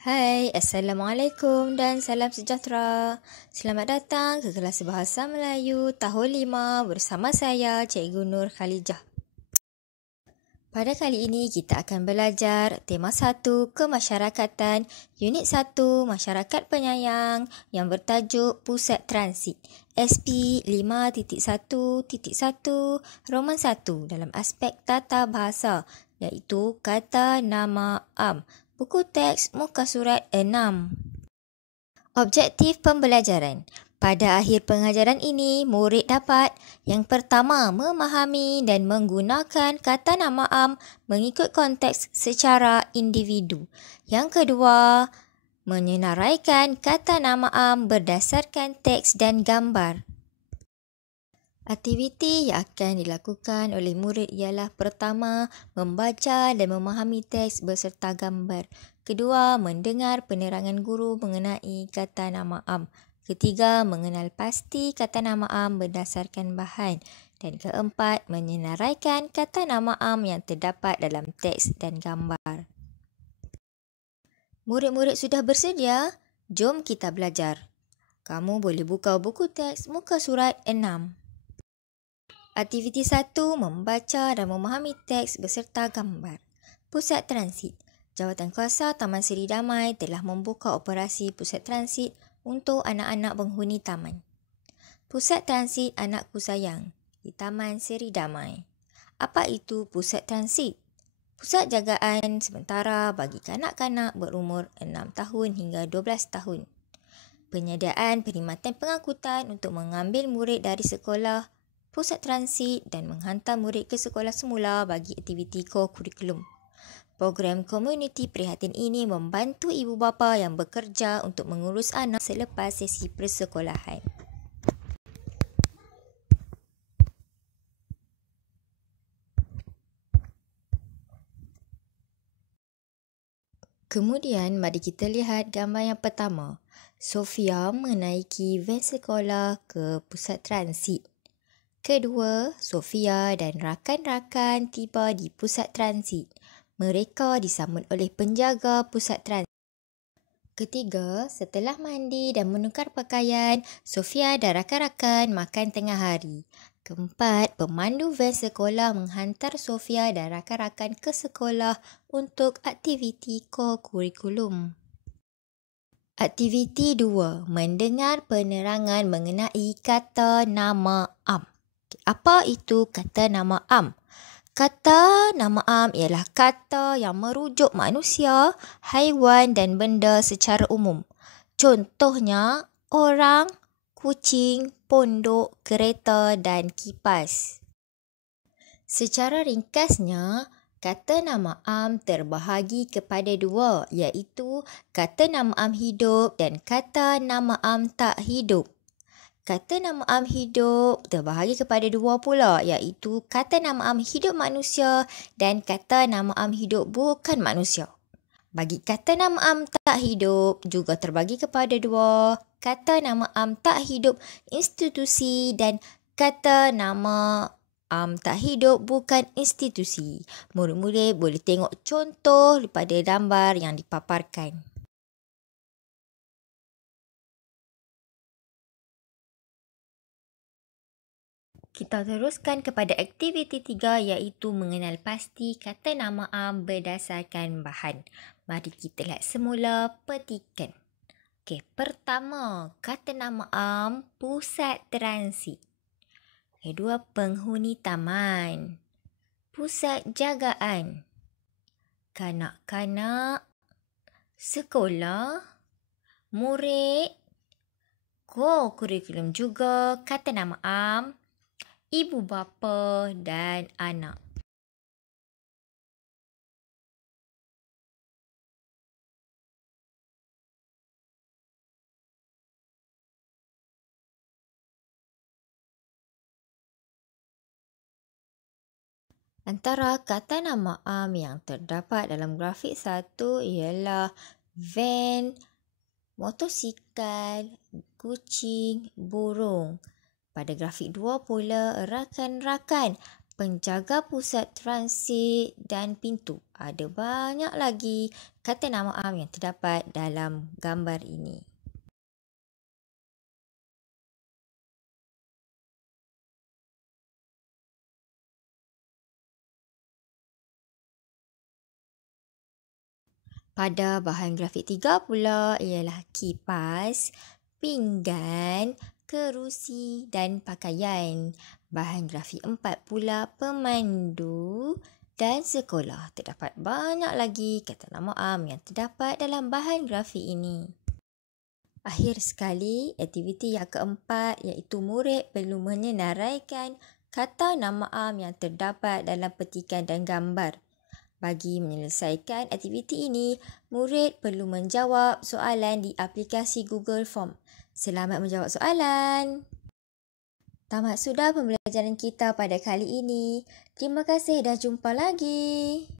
Hai, Assalamualaikum dan salam sejahtera. Selamat datang ke kelas Bahasa Melayu Tahun 5 bersama saya, Cikgu Nur Khalijah. Pada kali ini kita akan belajar tema 1 Kemasyarakatan, Unit 1 Masyarakat Penyayang yang bertajuk Pusat Transit SP 5.1.1 Roman 1 dalam aspek tata bahasa iaitu kata nama am. Buku teks muka surat 6. Objektif pembelajaran. Pada akhir pengajaran ini, murid dapat yang pertama, memahami dan menggunakan kata nama am mengikut konteks secara individu. Yang kedua, menyenaraikan kata nama am berdasarkan teks dan gambar. Aktiviti yang akan dilakukan oleh murid ialah pertama, membaca dan memahami teks beserta gambar. Kedua, mendengar penerangan guru mengenai kata nama am. Ketiga, mengenal pasti kata nama am berdasarkan bahan. Dan keempat, menyenaraikan kata nama am yang terdapat dalam teks dan gambar. Murid-murid sudah bersedia? Jom kita belajar. Kamu boleh buka buku teks muka surat 6. Aktiviti 1, membaca dan memahami teks beserta gambar. Pusat Transit. Jawatankuasa Taman Seri Damai telah membuka operasi Pusat Transit untuk anak-anak penghuni taman. Pusat Transit Anakku Sayang di Taman Seri Damai. Apa itu Pusat Transit? Pusat jagaan sementara bagi kanak-kanak berumur 6 tahun hingga 12 tahun. Penyediaan perkhidmatan pengangkutan untuk mengambil murid dari sekolah pusat transit dan menghantar murid ke sekolah semula bagi aktiviti kurikulum. Program komuniti prihatin ini membantu ibu bapa yang bekerja untuk mengurus anak selepas sesi persekolahan. Kemudian, mari kita lihat gambar yang pertama. Sofia menaiki van sekolah ke pusat transit. Kedua, Sofia dan rakan-rakan tiba di pusat transit. Mereka disambut oleh penjaga pusat transit. Ketiga, setelah mandi dan menukar pakaian, Sofia dan rakan-rakan makan tengah hari. Keempat, pemandu van sekolah menghantar Sofia dan rakan-rakan ke sekolah untuk aktiviti kurikulum. Aktiviti 2, mendengar penerangan mengenai kata nama am. Apa itu kata nama am? Kata nama am ialah kata yang merujuk manusia, haiwan dan benda secara umum. Contohnya, orang, kucing, pondok, kereta dan kipas. Secara ringkasnya, kata nama am terbahagi kepada dua, iaitu kata nama am hidup dan kata nama am tak hidup. Kata nama am hidup terbahagi kepada dua pula, iaitu kata nama am hidup manusia dan kata nama am hidup bukan manusia. Bagi kata nama am tak hidup juga terbagi kepada dua, kata nama am tak hidup institusi dan kata nama am tak hidup bukan institusi. Murid-murid boleh tengok contoh daripada gambar yang dipaparkan. Kita teruskan kepada aktiviti 3 iaitu mengenal pasti kata nama am berdasarkan bahan. Mari kita lihat semula petikan. Pertama, kata nama am pusat transit. Kedua, penghuni taman. Pusat jagaan. Kanak-kanak. Sekolah. Murid. Kurikulum juga kata nama am. Ibu bapa dan anak. Antara kata nama am yang terdapat dalam grafik 1 ialah van, motosikal, kucing, burung. Pada grafik 2 pula, rakan-rakan. penjaga pusat transit dan pintu. Ada banyak lagi kata nama am yang terdapat dalam gambar ini. Pada bahan grafik 3 pula ialah kipas, pinggan, kerusi dan pakaian. Bahan grafik 4 pula pemandu dan sekolah. Terdapat banyak lagi kata nama am yang terdapat dalam bahan grafik ini. Akhir sekali, aktiviti yang keempat iaitu murid perlu menyenaraikan kata nama am yang terdapat dalam petikan dan gambar. Bagi menyelesaikan aktiviti ini, murid perlu menjawab soalan di aplikasi Google Form. Selamat menjawab soalan. Tamat sudah pembelajaran kita pada kali ini. Terima kasih dan jumpa lagi.